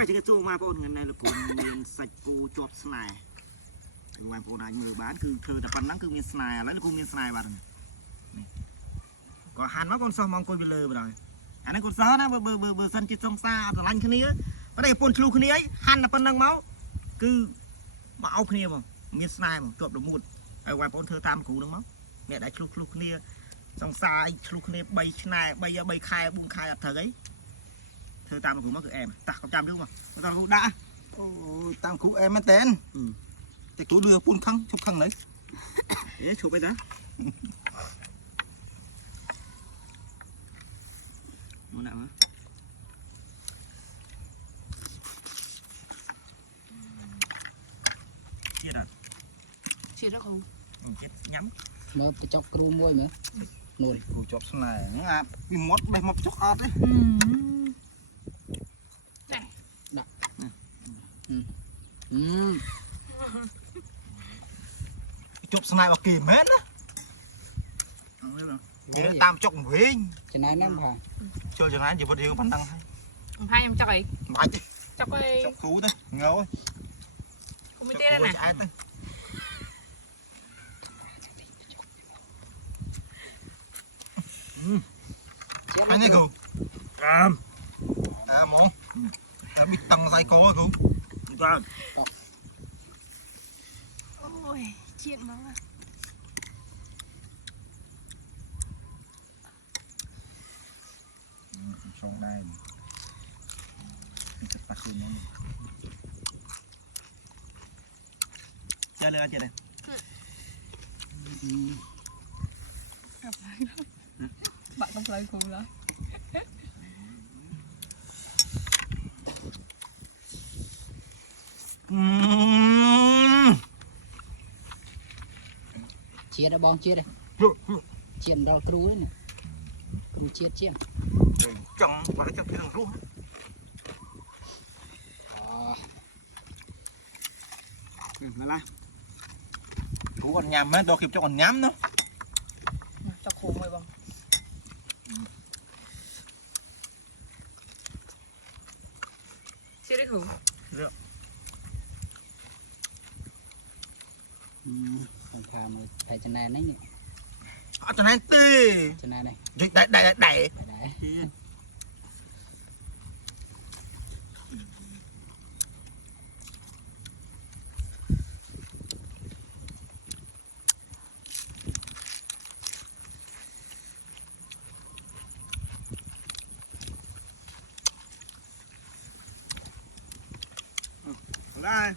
ค่อยจะตัวมาพวกนั้นในละคนเรียนใส่กูจบสไนวันพวกนั้นมือบ้านคือเธอแต่ปันนั้นคือมีสไนแล้วกูมีสไนบ้านก็หันมาคนซ้อมมองคนไปเลยไปเลยอันนั้นคนซ้อนะเบอร์สันจิตสงสารอัตลันคนนี้ประเดี๋ยวปนทะลุคนนี้หันแต่ปันนังเมาคือมาเอาคนนี้มั้งมีสไนมั้งจบดมุดไอ้วันพวกเธอตามกูนึงมั้งเนี่ยได้ทะลุคนนี้สงสารทะลุคนนี้ใบสไนใบคายบุ้งคายอัดเธอไอ้เธอตามกูมั้งคือแอมตักเขาจำด้วยมั้งตอนกูด่าตามคูเอ็มมาเต้นแต่กูเรือปุ่นคังชกคังเลยเอ๊ะชูไปจ้ะมันหนักมั้ยเจี๊ยดอ่ะเชียร์แล้วเขาเจี๊ยดยั้งมาไปจอกกรูมวยไหมนู่นกูจบสไนนี่อ่ะมีมดใบมดจกอดเลยจบสไนบอกเกมแม่นะเดี๋ยวตามจกวิ่งชนะนั่นผ่าเชื่อจากนั้นอยู่บนเดียวพันดังให้em chắc ấy มาจิ chắc ấy จกคูเต้เงา không biết tên này anh ấy cụ món bị tăng tay có cụ ôi chuyện mà xong đây tắt đi nó chơi lên chơi đây bạn không lấy cùng rồi chia đã bong chia đây chia đó cru đấy nè cru chia chồng mà nó trong cái thằng luôn là cũng còn nhầm á, đôi khi cho còn nhắm nữa cho khổ rồi bông chưa đấy khổ được không phà mà phải chân này đấy nhỉ chân này tê chân này này đẩy đây